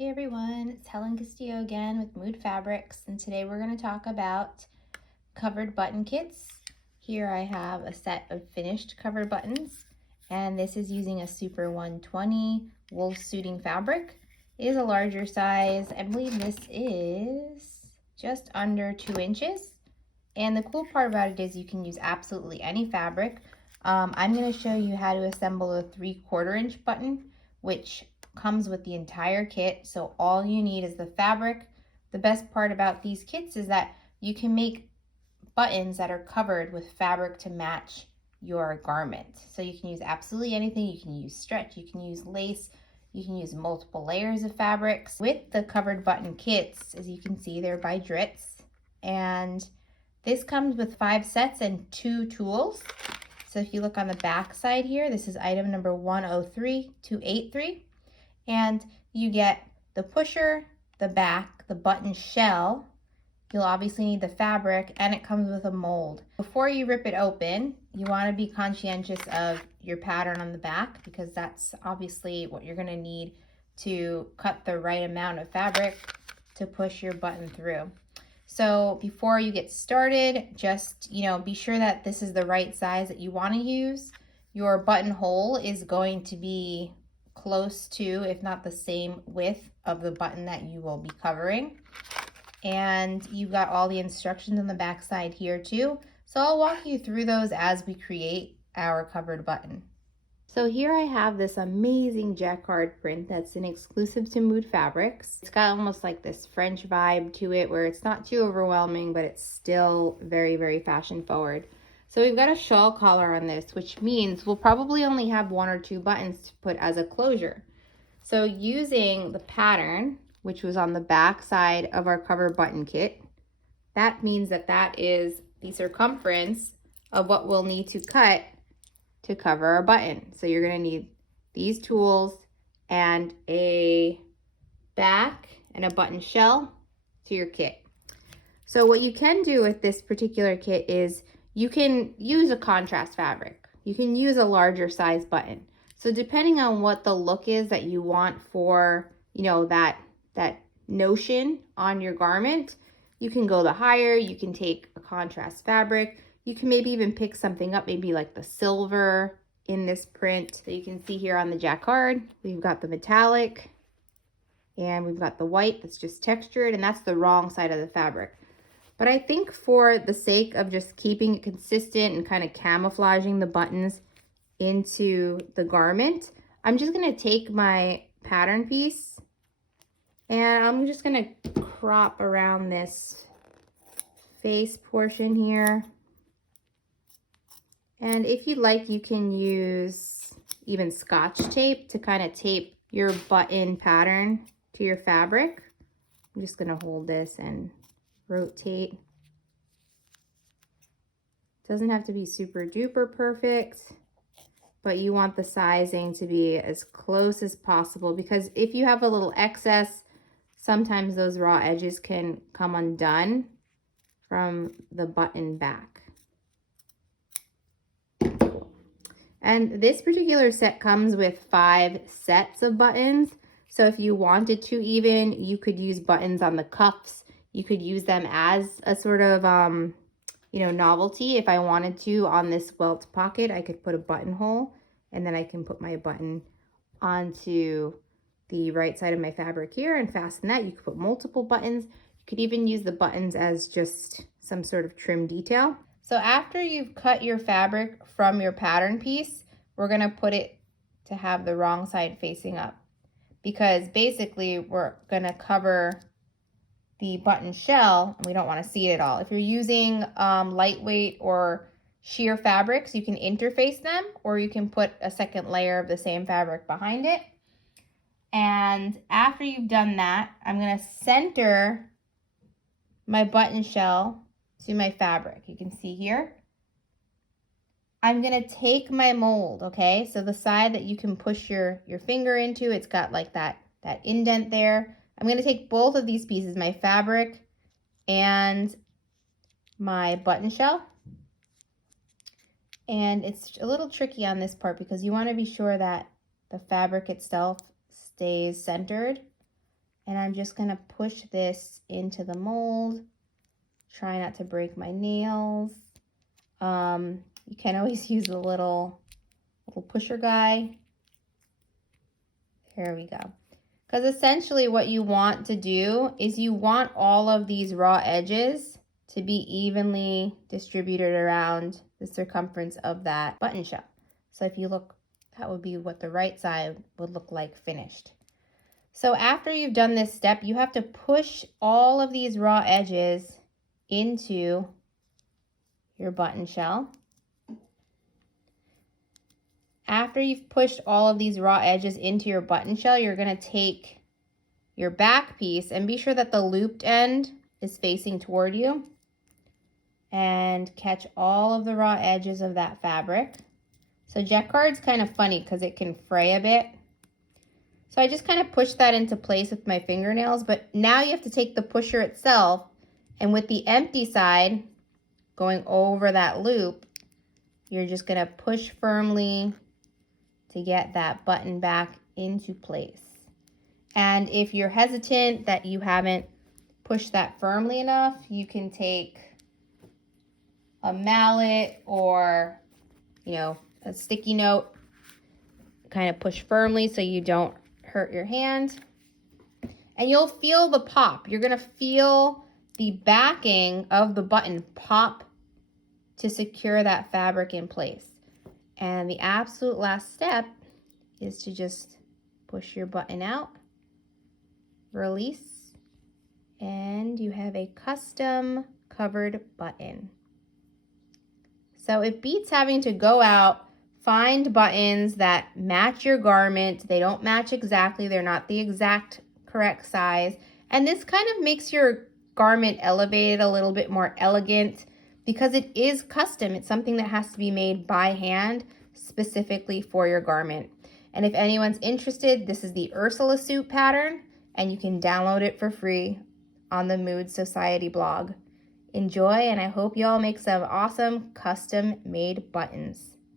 Hey everyone, it's Helen Castillo again with Mood Fabrics, and today we're going to talk about covered button kits. Here I have a set of finished covered buttons, and this is using a Super 120 wool suiting fabric. It is a larger size. I believe this is just under 2 inches. And the cool part about it is you can use absolutely any fabric. I'm going to show you how to assemble a 3/4 inch button, which comes with the entire kit. So all you need is the fabric. The best part about these kits is that you can make buttons that are covered with fabric to match your garment. So you can use absolutely anything. You can use stretch, you can use lace, you can use multiple layers of fabrics. With the covered button kits, as you can see, they're by Dritz, and this comes with 5 sets and 2 tools. So if you look on the back side here, this is item number 103283. And you get the pusher, the back, the button shell. You'll obviously need the fabric, and it comes with a mold. Before you rip it open, you want to be conscientious of your pattern on the back, because that's obviously what you're going to need to cut the right amount of fabric to push your button through. So before you get started, just, be sure that this is the right size that you want to use. Your buttonhole is going to be close to, if not the same width of the button that you will be covering. And you've got all the instructions on the back side here too. So I'll walk you through those as we create our covered button. So here I have this amazing jacquard print that's an exclusive to Mood Fabrics. It's got almost like this French vibe to it where it's not too overwhelming, but it's still very, very fashion forward. So we've got a shawl collar on this, which means we'll probably only have 1 or 2 buttons to put as a closure. So using the pattern, which was on the back side of our cover button kit, that means that that is the circumference of what we'll need to cut to cover our button. So you're going to need these tools and a back and a button shell to your kit. So what you can do with this particular kit is you can use a contrast fabric. You can use a larger size button. So depending on what the look is that you want for, that notion on your garment, you can go the higher, you can take a contrast fabric. You can maybe even pick something up, maybe like the silver in this print. So you can see here on the jacquard, we've got the metallic and we've got the white that's just textured, and that's the wrong side of the fabric. But I think for the sake of just keeping it consistent and kind of camouflaging the buttons into the garment, I'm just going to take my pattern piece and I'm just going to crop around this face portion here. And if you'd like, you can use even Scotch tape to kind of tape your button pattern to your fabric. I'm just going to hold this and rotate. Doesn't have to be super duper perfect, but you want the sizing to be as close as possible, because if you have a little excess, sometimes those raw edges can come undone from the button back. And this particular set comes with 5 sets of buttons. So if you wanted to even, you could use buttons on the cuffs. You could use them as a sort of, novelty. If I wanted to, on this welt pocket, I could put a buttonhole, and then I can put my button onto the right side of my fabric here and fasten that. You could put multiple buttons. You could even use the buttons as just some sort of trim detail. So after you've cut your fabric from your pattern piece, we're going to put it to have the wrong side facing up, because basically we're going to cover the button shell and we don't want to see it at all. If you're using lightweight or sheer fabrics, you can interface them, or you can put a second layer of the same fabric behind it. And after you've done that, I'm going to center my button shell to my fabric. You can see here. I'm going to take my mold, okay? So the side that you can push your finger into, it's got like that indent there. I'm going to take both of these pieces, my fabric and my button shell. And it's a little tricky on this part because you want to be sure that the fabric itself stays centered. And I'm just gonna push this into the mold. Try not to break my nails. You can always use a little pusher guy. There we go. Because essentially what you want to do is you want all of these raw edges to be evenly distributed around the circumference of that button shell. So if you look, that would be what the right side would look like finished. So after you've done this step, you have to push all of these raw edges into your button shell. After you've pushed all of these raw edges into your button shell, you're going to take your back piece and be sure that the looped end is facing toward you and catch all of the raw edges of that fabric. So jacquard's kind of funny because it can fray a bit. So I just kind of push that into place with my fingernails, but now you have to take the pusher itself and with the empty side going over that loop, you're just going to push firmly to get that button back into place. And if you're hesitant that you haven't pushed that firmly enough, you can take a mallet or, a sticky note, kind of push firmly so you don't hurt your hand. And you'll feel the pop. You're going to feel the backing of the button pop to secure that fabric in place. And the absolute last step is to just push your button out, release, and you have a custom covered button. So it beats having to go out, find buttons that match your garment. They don't match exactly. They're not the exact correct size. And this kind of makes your garment elevated, a little bit more elegant because it is custom. It's something that has to be made by hand specifically for your garment. And if anyone's interested, this is the Ursula suit pattern and you can download it for free on the Mood Society blog. Enjoy, and I hope you all make some awesome custom made buttons.